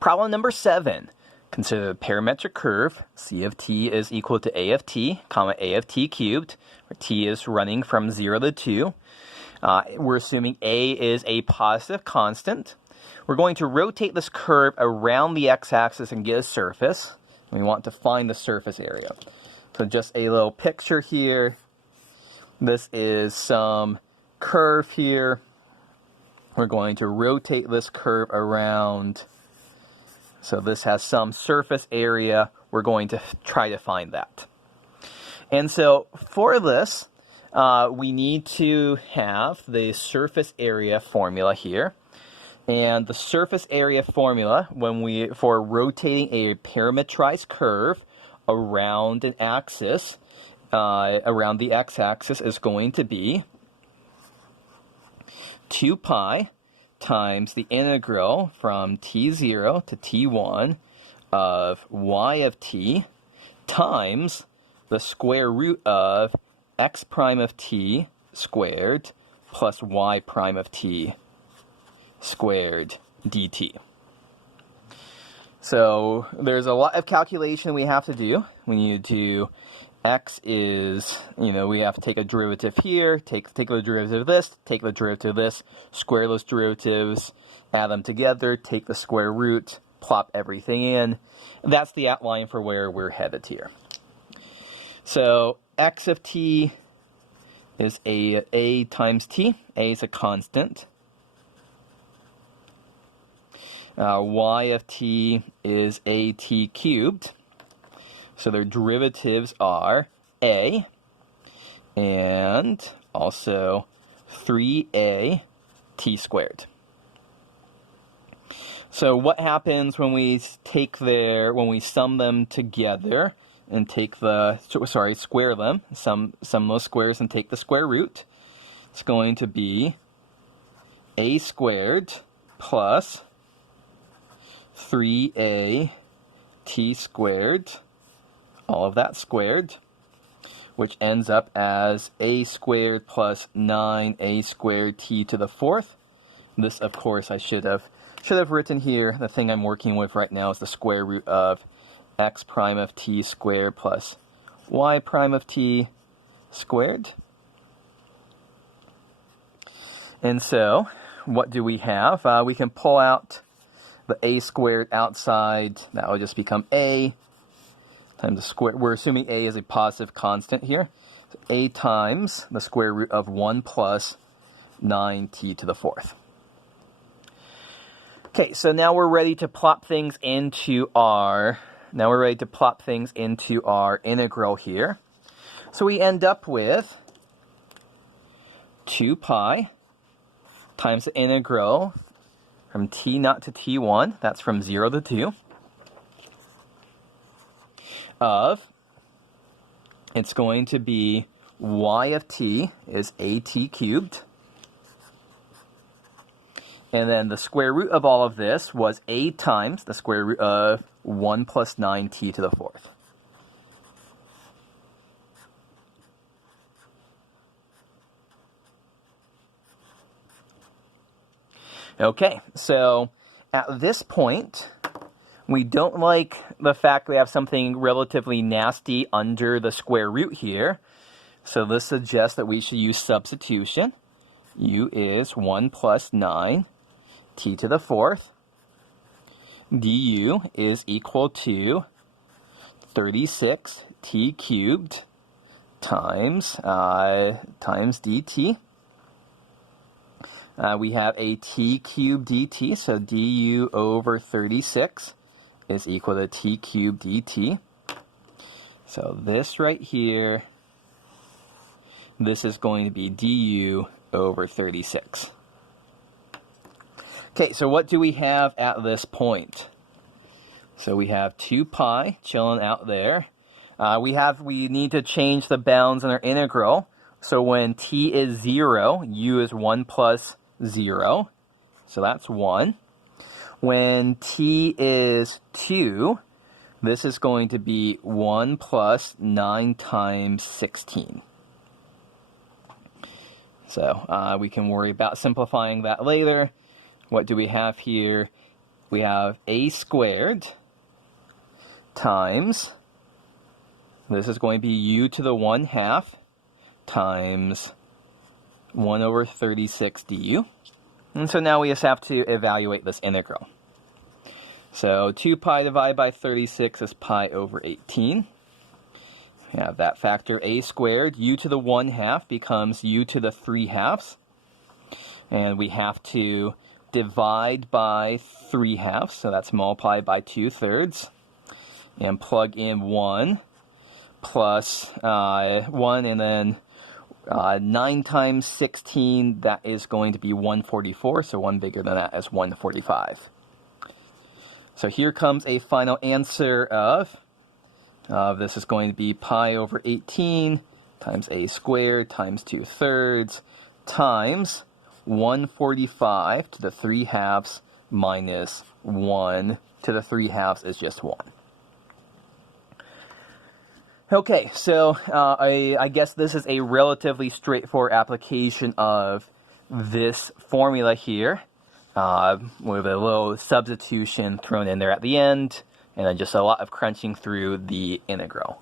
Problem number 7. Consider the parametric curve. C of t is equal to a of t, comma a of t cubed, where t is running from 0 to 2. We're assuming a is a positive constant. We're going to rotate this curve around the x-axis and get a surface. We want to find the surface area. So just a little picture here. This is some curve here. We're going to rotate this curve around. So this has some surface area. We're going to try to find that. And so for this, we need to have the surface area formula here. And the surface area formula, for rotating a parametrized curve around an axis, around the x-axis, is going to be 2 pi times the integral from t0 to t1 of y of t times the square root of x prime of t squared plus y prime of t squared dt. So there's a lot of calculation we have to do. We need to do x is, we have to take a derivative here, take the derivative of this, take the derivative of this, square those derivatives, add them together, take the square root, plop everything in. That's the outline for where we're headed here. So x of t is a times t. A is a constant. Y of t is a t cubed. So their derivatives are a and also 3a t squared. So what happens when we sum them together and square them, sum those squares and take the square root? It's going to be a squared plus 3a t squared, all of that squared, which ends up as a squared plus 9a squared t to the 4th. This, of course, I should have written here. The thing I'm working with right now is the square root of x prime of t squared plus y prime of t squared. And so, what do we have? We can pull out the a squared outside. That will just become a times the square. We're assuming a is a positive constant here. So a times the square root of 1 plus 9t to the 4th. Okay, so now we're ready to plop things into our integral here. So we end up with 2 pi times the integral from t naught to t1, that's from 0 to 2, it's going to be y of t is a t cubed. And then the square root of all of this was a times the square root of 1 plus 9t to the 4th. Okay, so at this point, we don't like the fact we have something relatively nasty under the square root here. So this suggests that we should use substitution. U is 1 plus 9 t to the 4th. du is equal to 36 t cubed times dt. We have a t cubed dt, so du over 36 is equal to t cubed dt. So this right here, this is going to be du over 36. Okay, so what do we have at this point? So we have 2 pi chilling out there. We need to change the bounds in our integral. So when t is 0, u is 1 plus 0. So that's 1. When t is 2, this is going to be 1 plus 9 times 16. So we can worry about simplifying that later. What do we have here? we have a squared times, this is going to be u to the 1/2 times 1 over 36 du. And so now we just have to evaluate this integral. So 2 pi divided by 36 is pi over 18. We have that factor a squared, u to the 1/2 becomes u to the 3/2. And we have to divide by 3/2, so that's multiplied by 2/3. And plug in 1 plus 1, and then 9 times 16, that is going to be 144, so 1 bigger than that is 145. So here comes a final answer of, this is going to be pi over 18 times a squared times 2/3 times 145 to the 3/2 minus 1 to the 3/2 is just 1. Okay, so I guess this is a relatively straightforward application of this formula here, with a little substitution thrown in there at the end, and then just a lot of crunching through the integral.